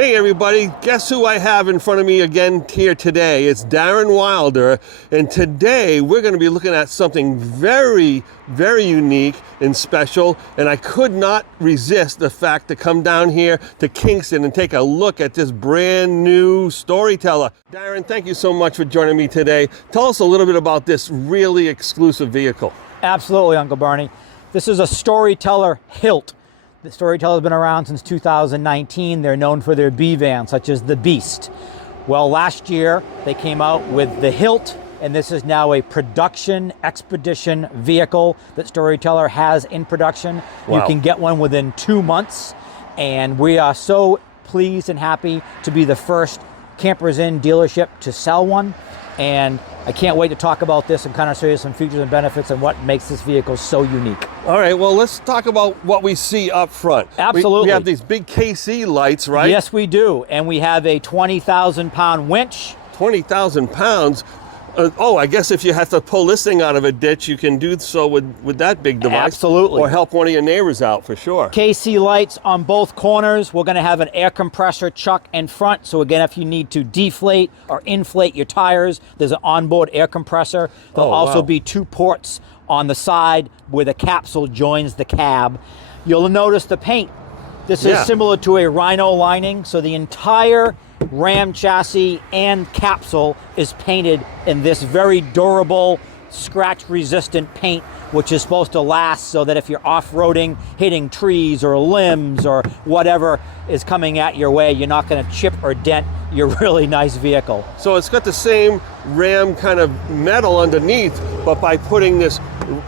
Hey everybody, guess who I have in front of me again here today? It's Darren Wilder, and today we're going to be looking at something very, very unique and special, and I could not resist the fact to come down here to Kingston and take a look at this brand new Storyteller. Darren, thank you so much for joining me today. Tell us a little bit about this really exclusive vehicle. Absolutely, Uncle Bernie. This is a Storyteller Hilt. The Storyteller's been around since 2019. They're known for their B van, such as the Beast. Well, last year they came out with the Hilt, and this is now a production expedition vehicle that Storyteller has in production. Wow. You can get one within 2 months, and we are so pleased and happy to be the first Campers Inn dealership to sell one. And I can't wait to talk about this and kind of show you some features and benefits and what makes this vehicle so unique. All right, well, let's talk about what we see up front. Absolutely. We have these big KC lights, right? Yes, we do. And we have a 20,000 pound winch. 20,000 pounds. Oh, I guess if you have to pull this thing out of a ditch, you can do so with that big device. Absolutely. Or help one of your neighbors out, for sure. KC lights on both corners. We're going to have an air compressor chuck in front. So again, if you need to deflate or inflate your tires, there's an onboard air compressor. There'll also be 2 ports on the side where the capsule joins the cab. You'll notice the paint. This is similar to a Rhino lining. So the entire Ram chassis and capsule is painted in this very durable, scratch-resistant paint, which is supposed to last so that if you're off-roading, hitting trees or limbs or whatever is coming at your way, you're not going to chip or dent your really nice vehicle. So it's got the same Ram kind of metal underneath, but by putting this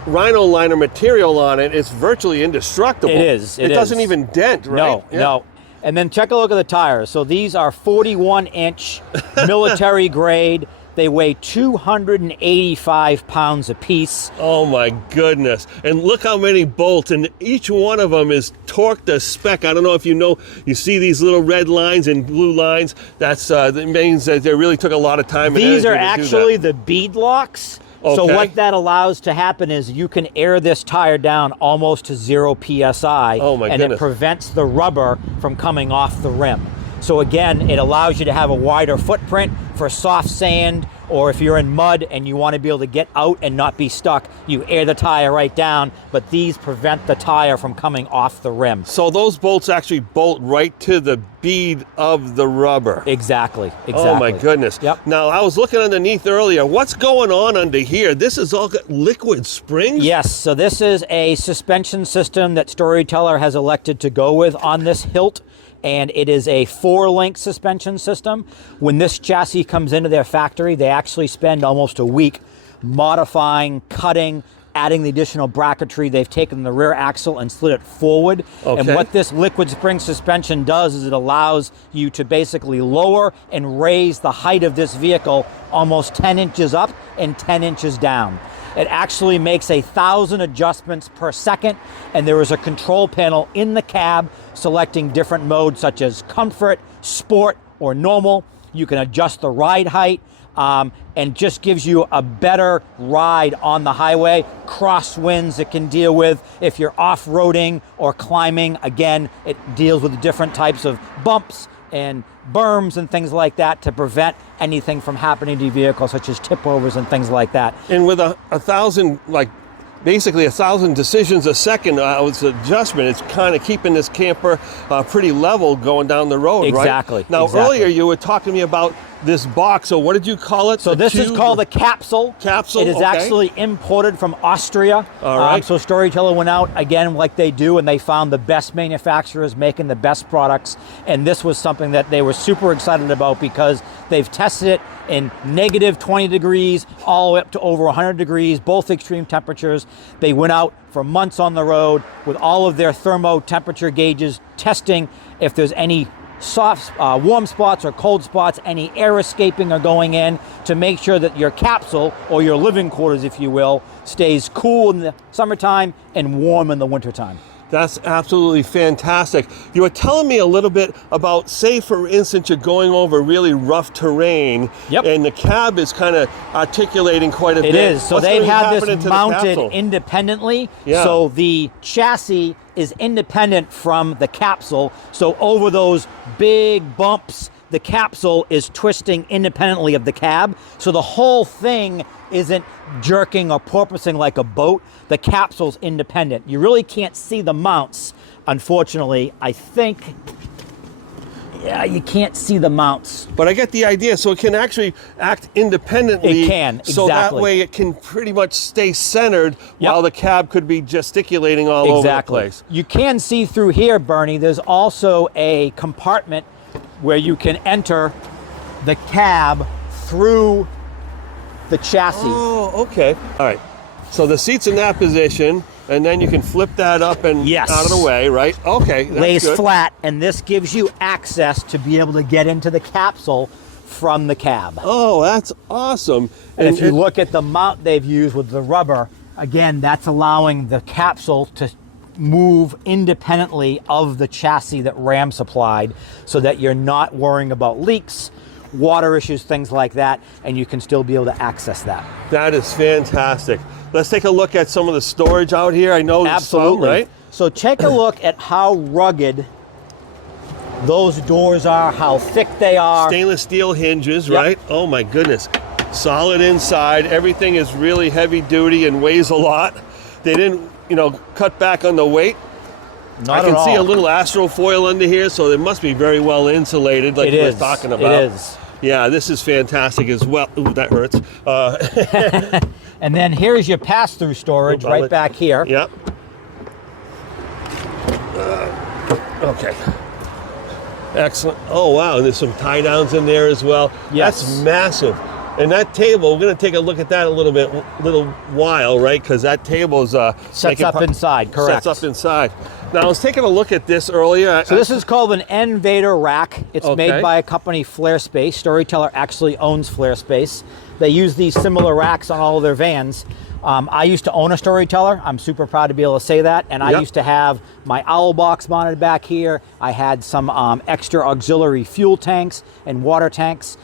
Rhino liner material on it, it's virtually indestructible. It is. It doesn't even dent, right? No. And then check a look at the tires. So these are 41-inch military grade. They weigh 285 pounds apiece. Oh my goodness. And look how many bolts, and each one of them is torqued to spec. I don't know if you know, you see these little red lines and blue lines. That means that they really took a lot of time and energy to do that. These are actually the bead locks. Okay. So what that allows to happen is you can air this tire down almost to 0 PSI. Oh my and goodness. it prevents the rubber from coming off the rim. So again, it allows you to have a wider footprint for soft sand, or if you're in mud and you want to be able to get out and not be stuck, you air the tire right down, but these prevent the tire from coming off the rim. So those bolts actually bolt right to the bead of the rubber. Exactly. Oh my goodness. Yep. Now, I was looking underneath earlier. What's going on under here? This is all got liquid springs? Yes, so this is a suspension system that Storyteller has elected to go with on this Hilt. And it is a 4-link suspension system. When this chassis comes into their factory, they actually spend almost a week modifying, cutting, adding the additional bracketry. They've taken the rear axle and slid it forward. Okay. And what this liquid spring suspension does is it allows you to basically lower and raise the height of this vehicle almost 10 inches up and 10 inches down. It actually makes 1,000 adjustments per second, and there is a control panel in the cab selecting different modes such as comfort, sport, or normal. You can adjust the ride height, and just gives you a better ride on the highway. Crosswinds it can deal with. If you're off-roading or climbing, again, it deals with different types of bumps and berms and things like that to prevent anything from happening to your vehicle, such as tip overs and things like that. And with a 1,000, basically 1,000 decisions a second with adjustment, it's kind of keeping this camper pretty level going down the road, Exactly. right? Now, earlier you were talking to me about this box. So what did you call it? So this is called a capsule. Capsule, It is actually imported from Austria. All right. So Storyteller went out, again, like they do, and they found the best manufacturers making the best products. And this was something that they were super excited about because they've tested it in negative 20 degrees all the way up to over 100 degrees, both extreme temperatures. They went out for months on the road with all of their thermo temperature gauges, testing if there's any soft, warm spots or cold spots, any air escaping or going in, to make sure that your capsule, or your living quarters, if you will, stays cool in the summertime and warm in the wintertime. That's absolutely fantastic. You were telling me a little bit about, say for instance, you're going over really rough terrain, Yep. and the cab is kind of articulating quite a bit. It is. So What's they've gonna had happen this into the mounted capsule? independently. Yeah. So the chassis is independent from the capsule. So over those big bumps, the capsule is twisting independently of the cab. So the whole thing isn't jerking or porpoising like a boat. The capsule's independent. You really can't see the mounts, unfortunately. I think, yeah, you can't see the mounts. But I get the idea. So it can actually act independently. It can, So that exactly. way it can pretty much stay centered while the cab could be gesticulating all over the place. You can see through here, Bernie. There's also a compartment where you can enter the cab through the chassis. Oh, okay. All right. So the seat's in that position, and then you can flip that up and Yes. out of the way, right? Okay, that's Lays good. flat, and this gives you access to be able to get into the capsule from the cab. Oh, that's awesome. And if you look at the mount they've used with the rubber, again, that's allowing the capsule to move independently of the chassis that Ram supplied, so that you're not worrying about leaks, water issues, things like that, and you can still be able to access that. That is fantastic. Let's take a look at some of the storage out here. I know there's some, Absolutely. right? So take a look at how rugged those doors are, how thick they are. Stainless steel hinges, Yep. right? Oh my goodness. Solid inside. Everything is really heavy duty and weighs a lot. They didn't, cut back on the weight. Not I can at see a all. little astro foil under here, so it must be very well insulated, like It we were is. talking about. It is. Yeah, this is fantastic as well. Ooh, that hurts. And then here's your pass-through storage right back here. Yep. Okay. Excellent. Oh, wow. And there's some tie downs in there as well. Yes. That's massive. And that table, we're going to take a look at that a little while, right? Because that table is Sets up inside, correct. Sets up inside. Now, I was taking a look at this earlier. So this is called an Invader rack. It's Okay. made by a company, Flare Space. Storyteller actually owns Flare Space. They use these similar racks on all of their vans. I used to own a Storyteller. I'm super proud to be able to say that. And I Yep. used to have my owl box mounted back here. I had some extra auxiliary fuel tanks and water tanks.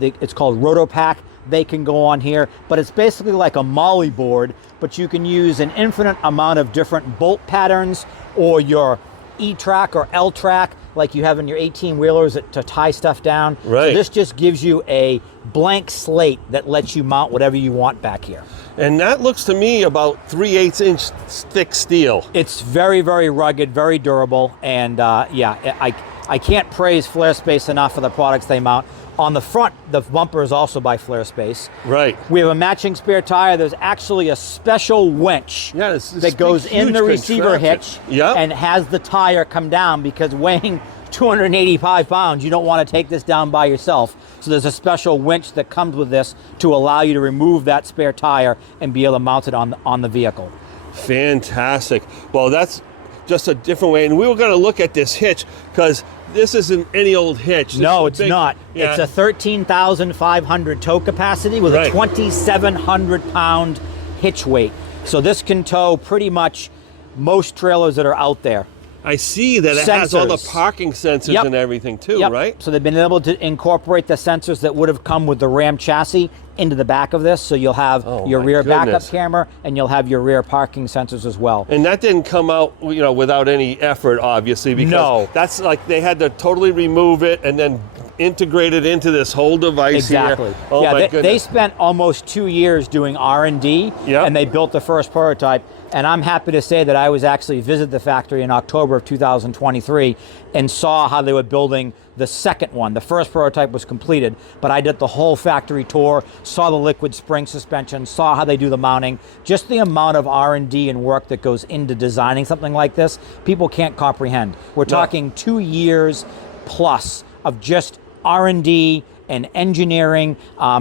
It's called Rotopack. They can go on here, but it's basically like a molly board, but you can use an infinite amount of different bolt patterns, or your E-track or L-track like you have in your 18-wheelers to tie stuff down. Right. So this just gives you a blank slate that lets you mount whatever you want back here. And that looks to me about 3/8 inch thick steel. It's very, very rugged, very durable, and I can't praise Flare Space enough for the products they mount. On the front, the bumper is also by Flare Space. Right. We have a matching spare tire. There's actually a special winch Yeah, this that goes in huge the receiver contraption. hitch Yep. and has the tire come down, because weighing 285 pounds, you don't want to take this down by yourself. So there's a special winch that comes with this to allow you to remove that spare tire and be able to mount it on the vehicle. Fantastic. Well, that's just a different way. And we were going to look at this hitch, because this isn't any old hitch. This No, is a it's big- not. Yeah. It's a 13,500 tow capacity with Right. a 2,700 pound hitch weight. So this can tow pretty much most trailers that are out there. I see that it has all the Sensors. parking sensors Yep. and everything too, Yep. right? So they've been able to incorporate the sensors that would have come with the Ram chassis into the back of this. So you'll have your my rear goodness. backup camera, and you'll have your rear parking sensors as well. And that didn't come out, without any effort, obviously, because No. that's like they had to totally remove it and then integrate it into this whole device Exactly. here. Oh yeah, my they goodness. spent almost 2 years doing R&D, Yep. and they built the first prototype. And I'm happy to say that I was actually visit the factory in October of 2023 and saw how they were building the second one. The first prototype was completed, but I did the whole factory tour, saw the liquid spring suspension, saw how they do the mounting. Just the amount of R&D and work that goes into designing something like this, people can't comprehend. We're talking 2 years plus of just R&D and engineering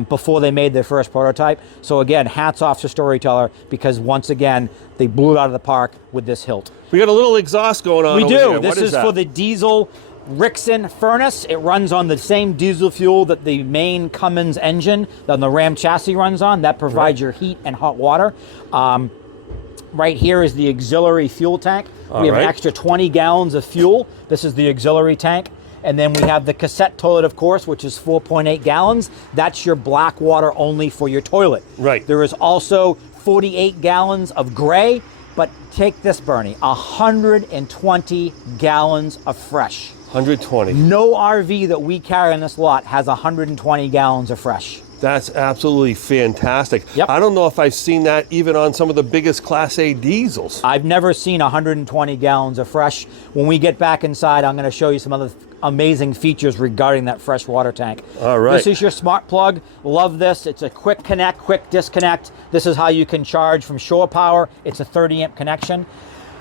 before they made their first prototype. So again, hats off to Storyteller, because once again, they blew it out of the park with this hilt. We got a little exhaust going on We over do. here. This What is that? for the diesel Rixon furnace. It runs on the same diesel fuel that the main Cummins engine that the Ram chassis runs on. That provides your heat and hot water. right here is the auxiliary fuel tank. We have an extra 20 gallons of fuel. This is the auxiliary tank. And then we have the cassette toilet, of course, which is 4.8 gallons. That's your black water only for your toilet. Right. There is also 48 gallons of gray, but take this, Bernie, 120 gallons of fresh. 120. No RV that we carry on this lot has 120 gallons of fresh. That's absolutely fantastic. Yep. I don't know if I've seen that even on some of the biggest Class A diesels. I've never seen 120 gallons of fresh. When we get back inside, I'm going to show you some other amazing features regarding that fresh water tank. All right. This is your smart plug. Love this. It's a quick connect, quick disconnect. This is how you can charge from shore power. It's a 30 amp connection.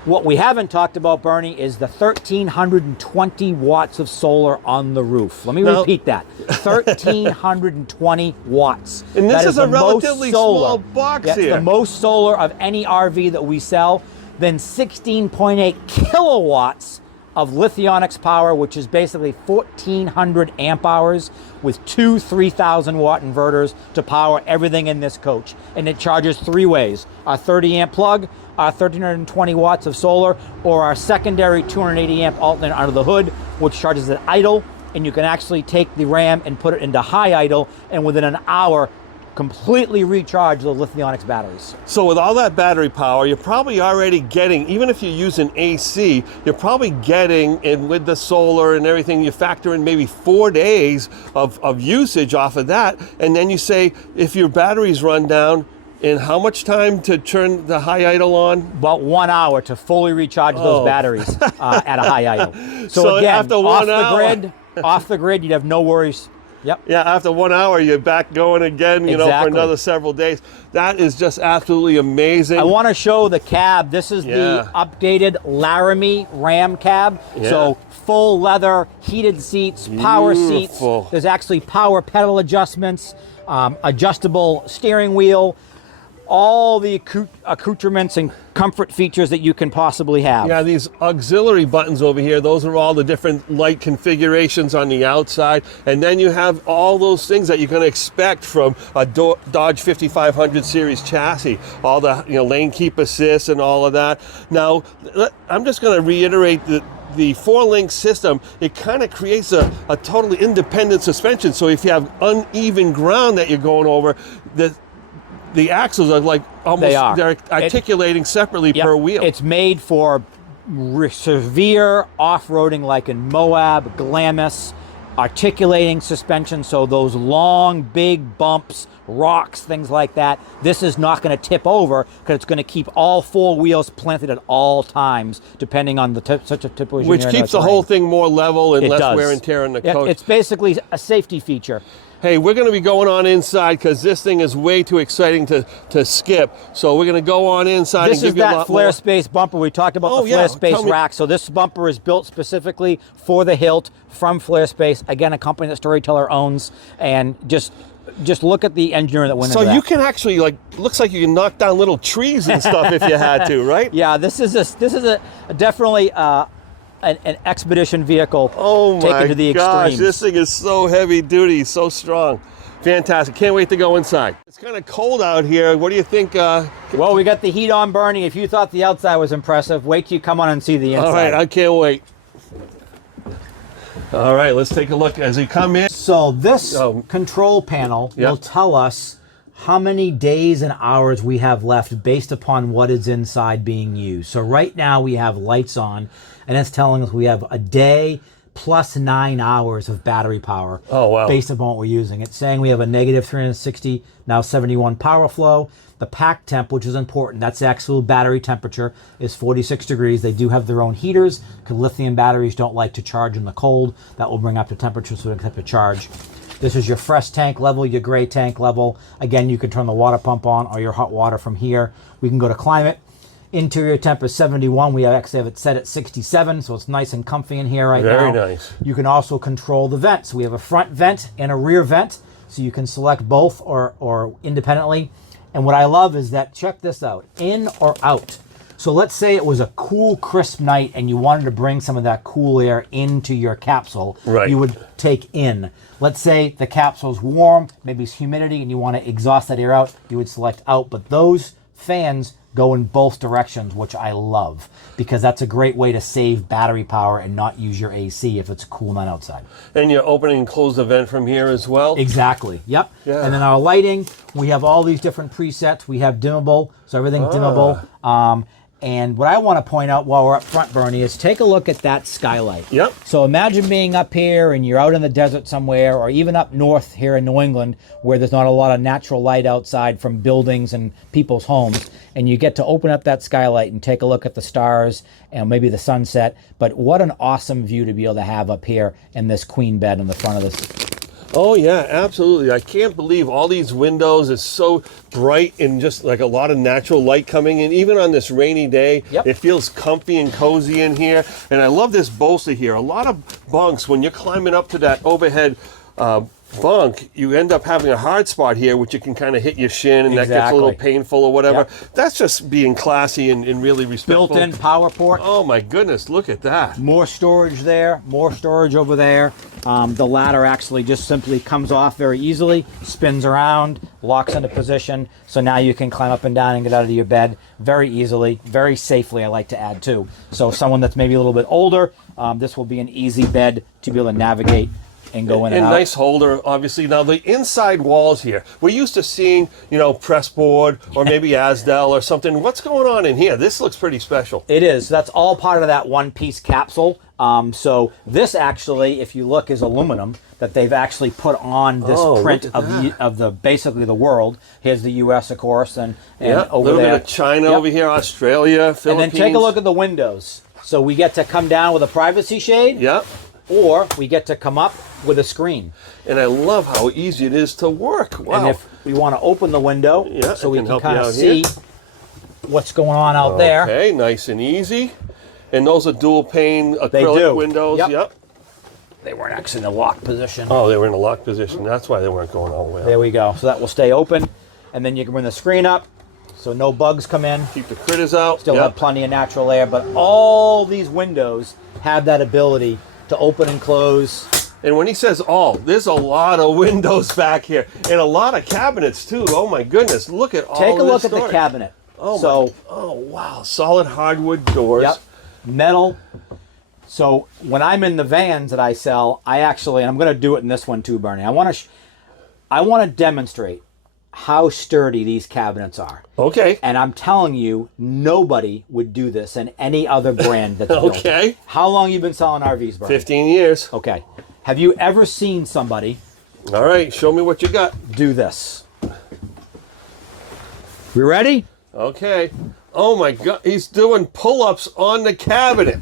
What we haven't talked about, Bernie, is the 1,320 watts of solar on the roof. Let me repeat that. 1,320 watts. And this that is a relatively small box here. It's the most solar of any RV that we sell. Then 16.8 kilowatts of lithionics power, which is basically 1,400 amp hours with two 3,000 watt inverters to power everything in this coach. And it charges three ways: our 30 amp plug, our 1,320 watts of solar, or our secondary 280 amp alternate under the hood, which charges at idle. And you can actually take the RAM and put it into high idle, and within an hour, completely recharge the lithionics batteries. So with all that battery power, you're probably already getting, even if you use an AC, you're probably getting, and with the solar and everything, you factor in maybe 4 days of usage off of that. And then you say, if your batteries run down, in how much time to turn the high idle on? About 1 hour to fully recharge those batteries at a high idle. So again, after 1 hour, off the grid, you'd have no worries. Yep. Yeah, after 1 hour, you're back going again, you know, for another several days. That is just absolutely amazing. I want to show the cab. This is the updated Laramie Ram cab. Yeah. So full leather, heated seats, power seats. There's actually power pedal adjustments, adjustable steering wheel, all the accoutrements and comfort features that you can possibly have. Yeah, these auxiliary buttons over here, those are all the different light configurations on the outside. And then you have all those things that you're going to expect from a Dodge 5500 series chassis. All the lane keep assist and all of that. Now, I'm just going to reiterate that the 4-link system, it kind of creates a totally independent suspension. So if you have uneven ground that you're going over, the axles are like almost, they're articulating separately per wheel. It's made for severe off-roading like in Moab, Glamis, articulating suspension, so those long, big bumps, rocks, things like that, this is not going to tip over because it's going to keep all 4 wheels planted at all times, depending on the such a typical. Which keeps the whole thing more level and less wear and tear in the coach. It's basically a safety feature. Hey, we're going to be going on inside because this thing is way too exciting to skip. So we're going to go on inside and give you a lot more. This is that flare space bumper. We talked about the flare space rack. So this bumper is built specifically for the Hilt from Flare Space. Again, a company that Storyteller owns. And just look at the engineering that went into that. So you can actually, looks like you can knock down little trees and stuff if you had to, right? Yeah, this is definitely an expedition vehicle taken to the extremes. This thing is so heavy duty, so strong. Fantastic. Can't wait to go inside. It's kind of cold out here. What do you think? Well, we got the heat on burning. If you thought the outside was impressive, wait till you come on and see the inside. All right, I can't wait. All right, let's take a look as we come in. So this control panel will tell us how many days and hours we have left based upon what is inside being used. So right now we have lights on, and it's telling us we have a day plus 9 hours of battery power based upon what we're using. It's saying we have a negative 360, now 71 power flow. The pack temp, which is important, that's the actual battery temperature, is 46 degrees. They do have their own heaters because lithium batteries don't like to charge in the cold. That will bring up the temperature so they can have to charge. This is your fresh tank level, your gray tank level. Again, you can turn the water pump on or your hot water from here. We can go to climate. Interior temp is 71. We actually have it set at 67, so it's nice and comfy in here right now. Very nice. You can also control the vents. We have a front vent and a rear vent, so you can select both or independently. And what I love is that, check this out, in or out. So let's say it was a cool, crisp night and you wanted to bring some of that cool air into your capsule. Right. You would take in. Let's say the capsule's warm, maybe it's humidity, and you want to exhaust that air out, you would select out. But those fans go in both directions, which I love, because that's a great way to save battery power and not use your AC if it's a cool night outside. And you open and close the vent from here as well? Exactly, yep. Yeah. And then our lighting, we have all these different presets. We have dimmable, so everything's dimmable. And what I want to point out while we're up front, Bernie, is take a look at that skylight. Yep. So imagine being up here and you're out in the desert somewhere, or even up north here in New England, where there's not a lot of natural light outside from buildings and people's homes, and you get to open up that skylight and take a look at the stars and maybe the sunset. But what an awesome view to be able to have up here in this queen bed in the front of this. Oh yeah, absolutely. I can't believe all these windows is so bright and just like a lot of natural light coming in. Even on this rainy day, Yep. It feels comfy and cozy in here. And I love this bolster here. A lot of bunks, when you're climbing up to that overhead bunk, you end up having a hard spot here, which you can kind of hit your shin, and that gets a little painful or whatever. Yep. That's just being classy and really respectful. Built-in power port. Oh my goodness, look at that. More storage there, more storage over there. The ladder actually just simply comes off very easily, spins around, locks into position, so now you can climb up and down and get out of your bed very easily, very safely, I like to add too. So someone that's maybe a little bit older, this will be an easy bed to be able to navigate and go in and out. Nice holder, obviously. Now the inside walls here, we're used to seeing, you know, press board or maybe Asdel or something. What's going on in here? This looks pretty special. It is. That's all part of that one-piece capsule. So this actually, if you look, is aluminum that they've actually put on this print of the basically the world. Here's the U.S. of course, and yeah, over a little there, bit of China over here, Australia, Philippines. And then take a look at the windows. So we get to come down with a privacy shade. Yep. Or we get to come up with a screen. And I love how easy it is to work. Wow. And if we want to open the window, so we can kind of see what's going on out there. Okay, nice and easy. And those are dual pane acrylic windows. Yep. They weren't actually in the lock position. Oh, they were in a lock position. That's why they weren't going all the way up. There we go. So that will stay open. And then you can bring the screen up so no bugs come in. Keep the critters out. Still have plenty of natural air, but all these windows have that ability to open and close. And when he says all, there's a lot of windows back here and a lot of cabinets too. Oh my goodness, look at all Take a look this at the cabinet. Oh, oh wow, solid hardwood doors. Yep, metal. So when I'm in the vans that I sell, I actually, and I'm going to do it in this one too, Bernie. I want to demonstrate how sturdy these cabinets are. Okay. And I'm telling you, nobody would do this in any other brand that's built. Okay. How long you been selling RVs, Bernie? 15 years. Okay. Have you ever seen somebody All right, show me what you got. do this? We ready? Okay. Oh my God, he's doing pull-ups on the cabinet.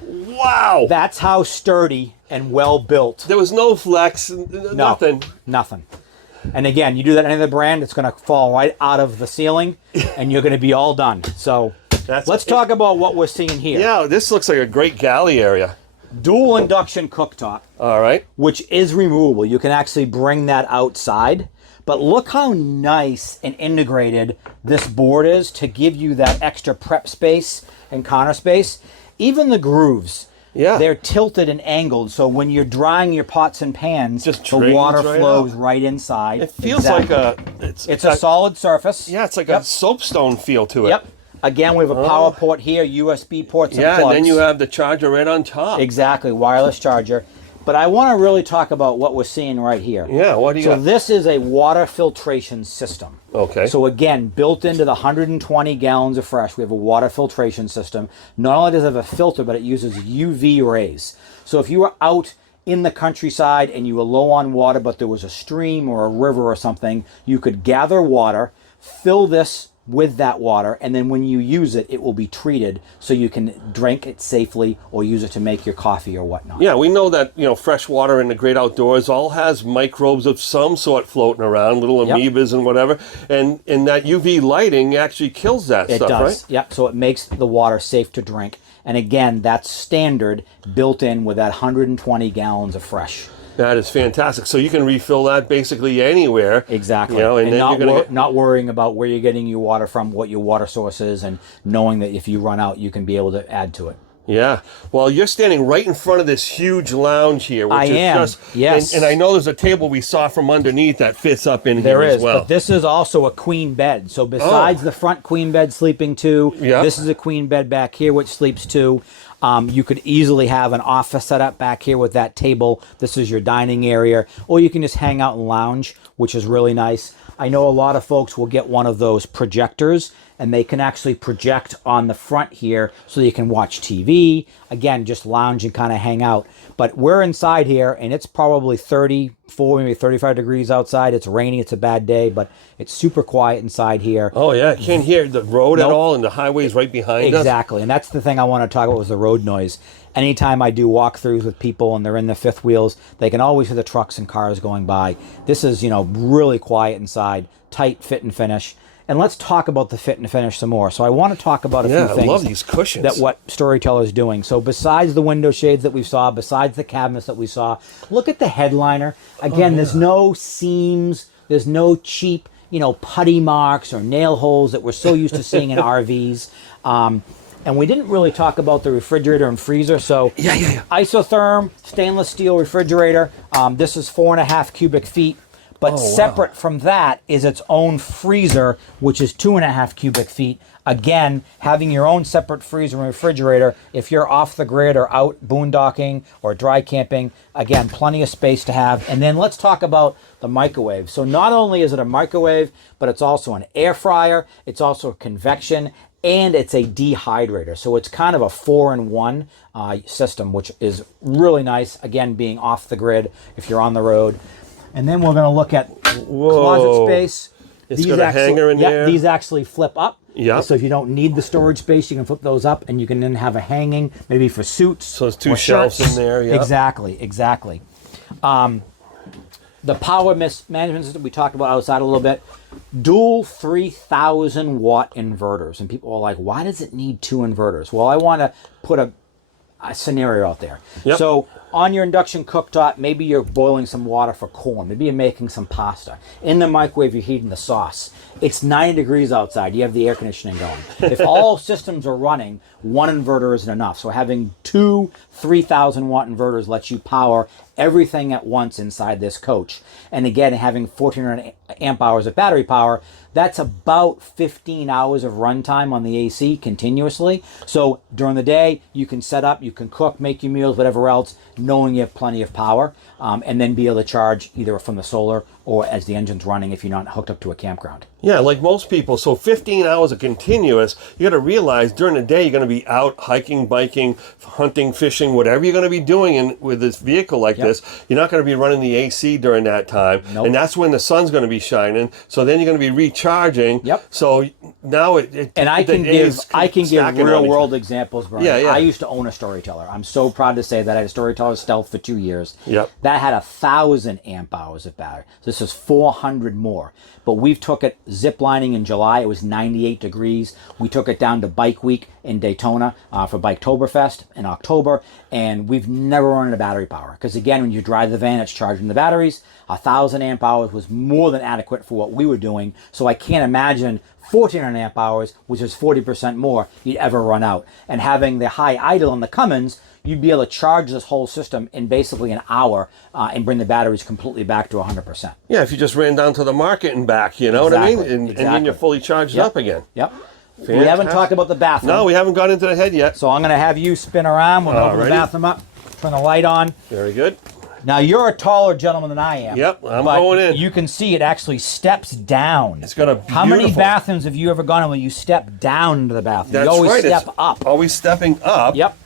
Wow. That's how sturdy and well built. There was no flex, nothing. Nothing. And again, you do that in any other brand, it's going to fall right out of the ceiling, and you're going to be all done. So let's talk about what we're seeing here. Yeah, this looks like a great galley area. Dual induction cooktop. All right. Which is removable. You can actually bring that outside. But look how nice and integrated this board is to give you that extra prep space and counter space. Even the grooves. Yeah. They're tilted and angled, so when you're drying your pots and pans, just the water right flows out. Right inside. It feels like a... It's a solid surface. Yeah, it's like a soapstone feel to it. Yep. Again, we have a power port here, USB ports and plugs. Yeah, and then you have the charger right on top. Exactly, wireless charger. But I want to really talk about what we're seeing right here. Yeah, what do you got? So this is a water filtration system. Okay. So again, built into the 120 gallons of fresh, we have a water filtration system. Not only does it have a filter, but it uses UV rays. So if you were out in the countryside and you were low on water, but there was a stream or a river or something, you could gather water, fill this with that water, and then when you use it, it will be treated so you can drink it safely or use it to make your coffee or whatnot. Yeah, we know that, fresh water in the great outdoors all has microbes of some sort floating around, little amoebas and whatever, and that UV lighting actually kills that stuff, right? It does, yep, so it makes the water safe to drink. And again, that's standard, built in with that 120 gallons of fresh. That is fantastic. So you can refill that basically anywhere. Exactly. And then not worrying about where you're getting your water from, what your water source is, and knowing that if you run out, you can be able to add to it. Yeah. Well, you're standing right in front of this huge lounge here, which I is am. just Yes. And I know there's a table we saw from underneath that fits up in There here is, as well. but this is also a queen bed. So besides the front queen bed sleeping two, Yep. this is a queen bed back here which sleeps two. You could easily have an office set up back here with that table. This is your dining area, or you can just hang out and lounge, which is really nice. I know a lot of folks will get one of those projectors, and they can actually project on the front here so you can watch TV. Again, just lounge and kind of hang out. But we're inside here, and it's probably 34, maybe 35 degrees outside. It's rainy, it's a bad day, but it's super quiet inside here. Oh, yeah. I can't hear the road at Nope. all, and the highway's right behind us. Exactly, and that's the thing I want to talk about was the road noise. Anytime I do walkthroughs with people and they're in the fifth wheels, they can always hear the trucks and cars going by. This is, really quiet inside, tight fit and finish. And let's talk about the fit and finish some more. So I want to talk about a few Yeah, things. I love these cushions. That what Storyteller is doing. So besides the window shades that we saw, besides the cabinets that we saw, look at the headliner. Again, there's no seams, there's no cheap, putty marks or nail holes that we're so used to seeing in RVs. And we didn't really talk about the refrigerator and freezer. So Yeah. isotherm, stainless steel refrigerator. This is 4.5 cubic feet. But wow. separate from that is its own freezer, which is 2.5 cubic feet. Again, having your own separate freezer and refrigerator, if you're off the grid or out boondocking or dry camping, again, plenty of space to have. And then let's talk about the microwave. So not only is it a microwave, but it's also an air fryer, it's also convection, and it's a dehydrator. So it's kind of a 4-in-1 system, which is really nice, again, being off the grid if you're on the road. And then we're going to look at closet space. It's got a hanger in there. These actually flip up. Yeah. So if you don't need the storage space, you can flip those up, and you can then have a hanging, maybe for suits. So it's two or shelves shirts. in there. Yeah. Exactly. The power management system we talked about outside a little bit. Dual 3,000 watt inverters, and people are like, "Why does it need two inverters?" Well, I want to put a scenario out there. Yep. So on your induction cooktop, maybe you're boiling some water for corn. Maybe you're making some pasta. In the microwave, you're heating the sauce. It's 90 degrees outside. You have the air conditioning going. If all systems are running, one inverter isn't enough. So having two 3,000 watt inverters lets you power everything at once inside this coach. And again, having 1,400 amp hours of battery power, that's about 15 hours of runtime on the AC continuously. So during the day, you can set up, you can cook, make your meals, whatever else, knowing you have plenty of power, and then be able to charge either from the solar or as the engine's running if you're not hooked up to a campground. Yeah, like most people. So 15 hours of continuous, you got to realize during the day you're going to be out hiking, biking, hunting, fishing, whatever you're going to be doing with this vehicle like this. You're not going to be running the AC during that time. Nope. And that's when the sun's going to be shining. So then you're going to be recharging. Yep. So now I can give real world examples, Brian. Yeah. I used to own a Storyteller. I'm so proud to say that I had a Storyteller Stealth for 2 years. Yep. That had 1,000 amp hours of battery. So this is 400 more. But we've took it zip lining in July. It was 98 degrees. We took it down to Bike Week in Daytona for Biketoberfest in October, and we've never run out of battery power. Because again, when you drive the van, it's charging the batteries. 1,000 amp hours was more than adequate for what we were doing. So I can't imagine 1,400 amp hours, which is 40% more, you'd ever run out. And having the high idle on the Cummins, you'd be able to charge this whole system in basically an hour and bring the batteries completely back to 100%. Yeah, if you just ran down to the market and back, you know what I mean? And then you're fully charged up again. Yep. Fantastic. We haven't talked about the bathroom. No, we haven't got into the head yet. So I'm going to have you spin around. We'll open the bathroom up, turn the light on. Very good. Now, you're a taller gentleman than I am. Yep, I'm but going in. You can see it actually steps down. It's got a beautiful... How many bathrooms have you ever gone in where you step down into the bathroom? That's you always right. step It's up. Always stepping up. Yep.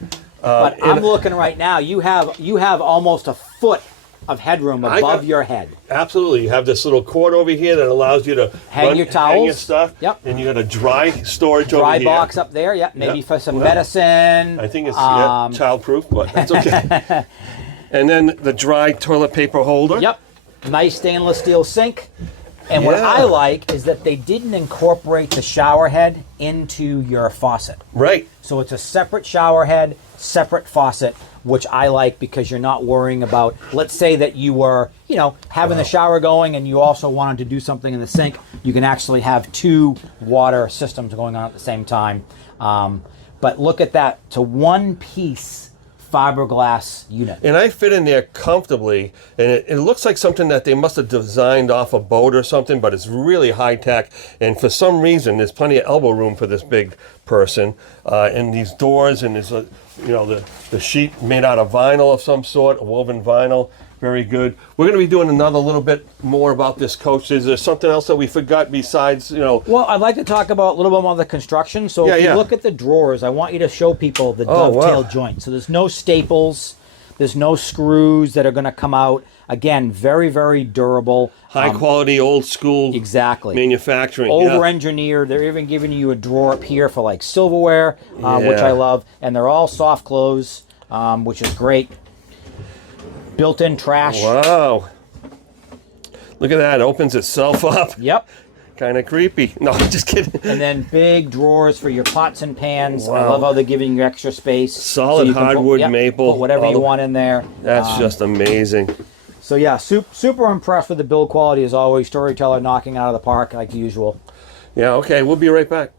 But I'm looking right now. You have almost a foot of headroom above your head. Absolutely. You have this little cord over here that allows you to hang your towels, hang your stuff. Yep. And you got a dry storage over here. Dry box up there. Yep. Maybe for some medicine. I think it's child-proof, but that's okay. And then the dry toilet paper holder. Yep. Nice stainless steel sink. And what I like is that they didn't incorporate the shower head into your faucet. Right. So it's a separate shower head, separate faucet, which I like because you're not worrying about, let's say that you were, having the shower going and you also wanted to do something in the sink. You can actually have two water systems going on at the same time. But look at that, it's a one-piece fiberglass unit. And I fit in there comfortably, and it looks like something that they must have designed off a boat or something, but it's really high tech. And for some reason, there's plenty of elbow room for this big person. And these doors, and there's the sheet made out of vinyl of some sort, a woven vinyl. Very good. We're going to be doing another little bit more about this coach. Is there something else that we forgot besides, Well, I'd like to talk about a little bit more of the construction. So if you look at the drawers, I want you to show people the dovetail joint. So there's no staples, there's no screws that are going to come out. Again, very, very durable. High quality, old school manufacturing. Over-engineered. They're even giving you a drawer up here for like silverware, which I love. And they're all soft close, which is great. Built-in trash. Wow. Look at that. It opens itself up. Yep. Kind of creepy. No, just kidding. And then big drawers for your pots and pans. Wow. I love how they're giving you extra space. Solid so hardwood maple. Put whatever you want in there. That's just amazing. So yeah, super impressed with the build quality as always. Storyteller knocking out of the park like usual. Yeah, okay. We'll be right back.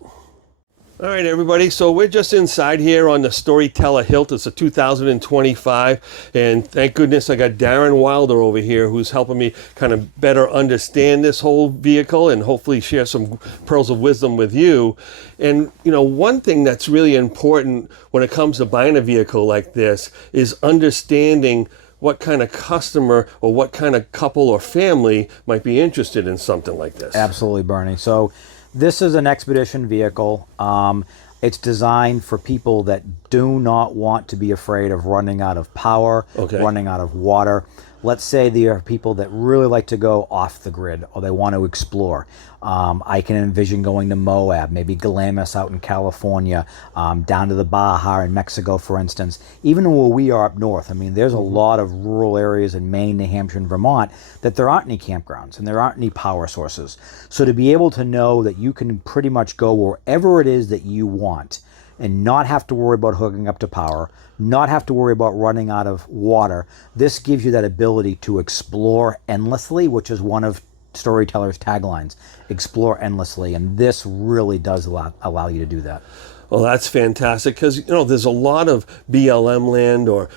All right, everybody, so we're just inside here on the Storyteller Hilt. It's a 2025, and thank goodness I got Darren Wilder over here who's helping me kind of better understand this whole vehicle and hopefully share some pearls of wisdom with you. And, one thing that's really important when it comes to buying a vehicle like this is understanding what kind of customer or what kind of couple or family might be interested in something like this. Absolutely, Bernie. So this is an expedition vehicle. It's designed for people that do not want to be afraid of running out of power, running out of water. Let's say there are people that really like to go off the grid or they want to explore. I can envision going to Moab, maybe Glamis out in California, down to the Baja in Mexico, for instance. Even where we are up north, I mean, there's a lot of rural areas in Maine, New Hampshire, and Vermont that there aren't any campgrounds and there aren't any power sources. So to be able to know that you can pretty much go wherever it is that you want and not have to worry about hooking up to power, not have to worry about running out of water, this gives you that ability to explore endlessly, which is one of Storyteller's taglines, explore endlessly, and this really does allow you to do that. Well, that's fantastic because, there's a lot of BLM land or,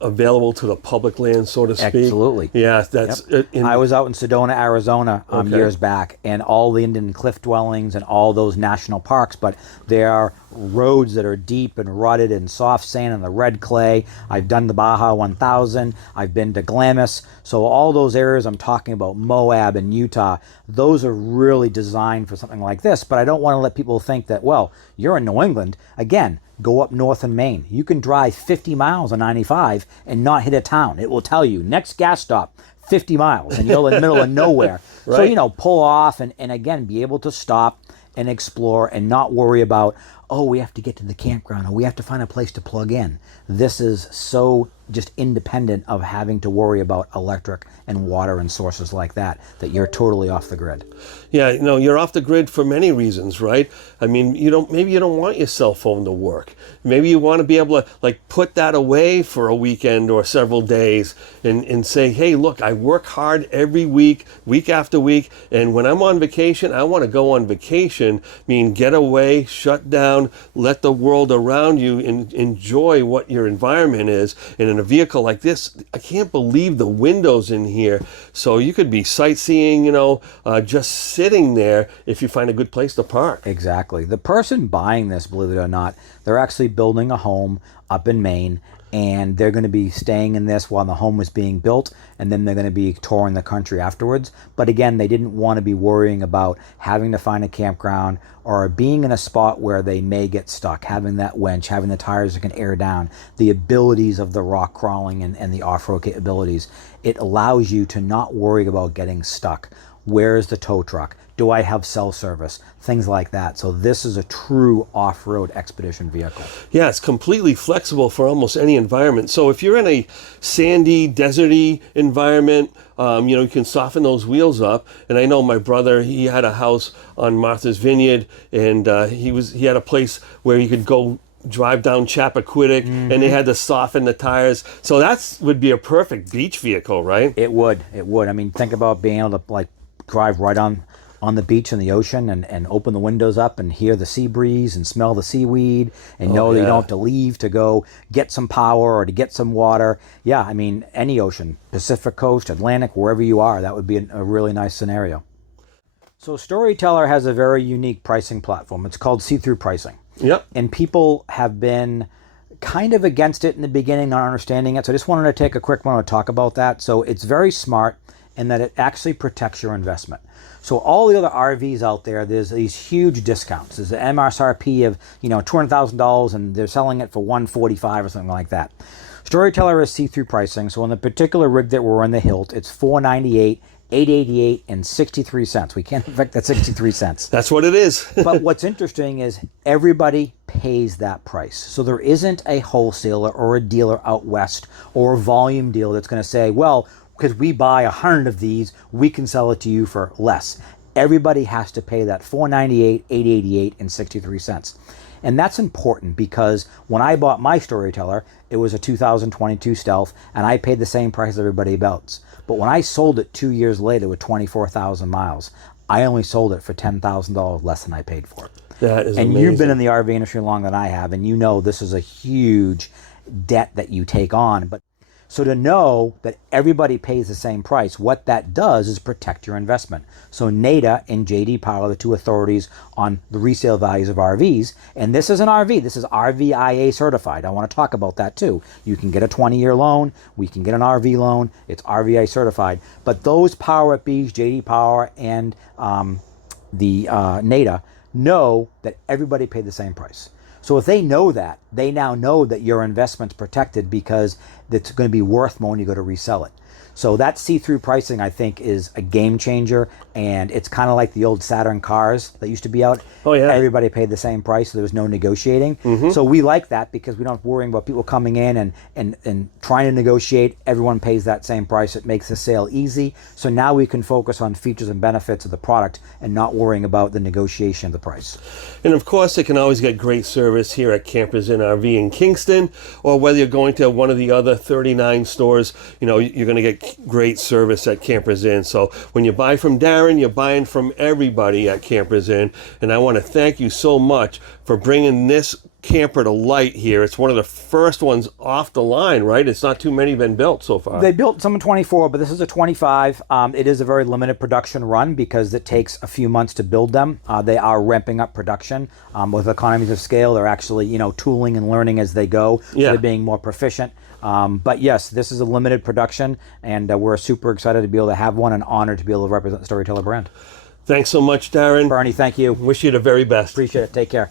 available to the public land, so to speak. Absolutely. Yeah, that's... Yep. I was out in Sedona, Arizona years back, and all the Indian cliff dwellings and all those national parks, but there are roads that are deep and rutted and soft sand and the red clay. I've done the Baja 1000. I've been to Glamis. So all those areas I'm talking about, Moab and Utah, those are really designed for something like this. But I don't want to let people think that, well, you're in New England. Again, go up north in Maine. You can drive 50 miles on 95 and not hit a town. It will tell you, next gas stop, 50 miles, and you're in the middle of nowhere. Right. So, pull off and again, be able to stop and explore and not worry about, oh, we have to get to the campground or we have to find a place to plug in. This is so just independent of having to worry about electric and water and sources like that you're totally off the grid. Yeah, you're off the grid for many reasons, right? I mean, maybe you don't want your cell phone to work. Maybe you want to be able to put that away for a weekend or several days and say, hey, look, I work hard every week, week after week, and when I'm on vacation, I want to go on vacation, get away, shut down, let the world around you enjoy what your environment is. And in a vehicle like this, I can't believe the windows in here. So you could be sightseeing, just sitting there if you find a good place to park. Exactly. The person buying this, believe it or not, they're actually building a home up in Maine, and they're going to be staying in this while the home is being built, and then they're going to be touring the country afterwards. But again, they didn't want to be worrying about having to find a campground or being in a spot where they may get stuck, having that winch, having the tires that can air down, the abilities of the rock crawling and the off-road capabilities. It allows you to not worry about getting stuck. Where is the tow truck? Do I have cell service? Things like that. So this is a true off-road expedition vehicle. Yeah, it's completely flexible for almost any environment. So if you're in a sandy, deserty environment, you can soften those wheels up. And I know my brother, he had a house on Martha's Vineyard, and he had a place where you could go drive down Chappaquiddick, and they had to soften the tires. So that would be a perfect beach vehicle, right? It would. I mean, think about being able to drive right on on the beach in the ocean and open the windows up and hear the sea breeze and smell the seaweed and know that you don't have to leave to go get some power or to get some water. Yeah, I mean, any ocean, Pacific coast, Atlantic, wherever you are, that would be a really nice scenario. So Storyteller has a very unique pricing platform. It's called see-through pricing. Yep. And people have been kind of against it in the beginning, not understanding it. So I just wanted to take a quick moment to talk about that. So it's very smart in that it actually protects your investment. So all the other RVs out there, there's these huge discounts. There's an MSRP of $200,000 and they're selling it for $145 or something like that. Storyteller is see-through pricing. So on the particular rig that we're in, the Hilt, it's $498, $888, and 63 cents. We can't affect that 63 cents. That's what it is. But what's interesting is everybody pays that price. So there isn't a wholesaler or a dealer out west or a volume deal that's going to say, well, because we buy 100 of these, we can sell it to you for less. Everybody has to pay that $498, $888, and 63 cents. And that's important because when I bought my Storyteller, it was a 2022 Stealth, and I paid the same price as everybody else. But when I sold it 2 years later with 24,000 miles, I only sold it for $10,000 less than I paid for it. That is and amazing. You've been in the RV industry longer than I have, and you know this is a huge debt that you take on. But so to know that everybody pays the same price, what that does is protect your investment. So NADA and J.D. Power are the two authorities on the resale values of RVs. And this is an RV. This is RVIA certified. I want to talk about that too. You can get a 20-year loan. We can get an RV loan. It's RVIA certified. But those Power at B's, J.D. Power, and the NADA know that everybody paid the same price. So if they know that, they now know that your investment's protected because it's going to be worth more when you go to resell it. So that see-through pricing, I think, is a game changer, and it's kind of like the old Saturn cars that used to be out. Oh, yeah. Everybody paid the same price, so there was no negotiating. So we like that because we don't have to worry about people coming in and trying to negotiate. Everyone pays that same price. It makes the sale easy. So now we can focus on features and benefits of the product and not worrying about the negotiation of the price. And of course, they can always get great service here at Campers Inn RV in Kingston, or whether you're going to one of the other 39 stores, you're going to get great service at Campers Inn. So when you buy from Darren, you're buying from everybody at Campers Inn. And I want to thank you so much for bringing this camper to light here. It's one of the first ones off the line, right? It's not too many been built so far. They built some in 24, but this is a 25. It is a very limited production run because it takes a few months to build them. They are ramping up production with economies of scale. They're actually, tooling and learning as they go. So they're being more proficient. But yes, this is a limited production, and we're super excited to be able to have one and honored to be able to represent the Storyteller brand. Thanks so much, Darren. Bernie, thank you. Wish you the very best. Appreciate it. Take care.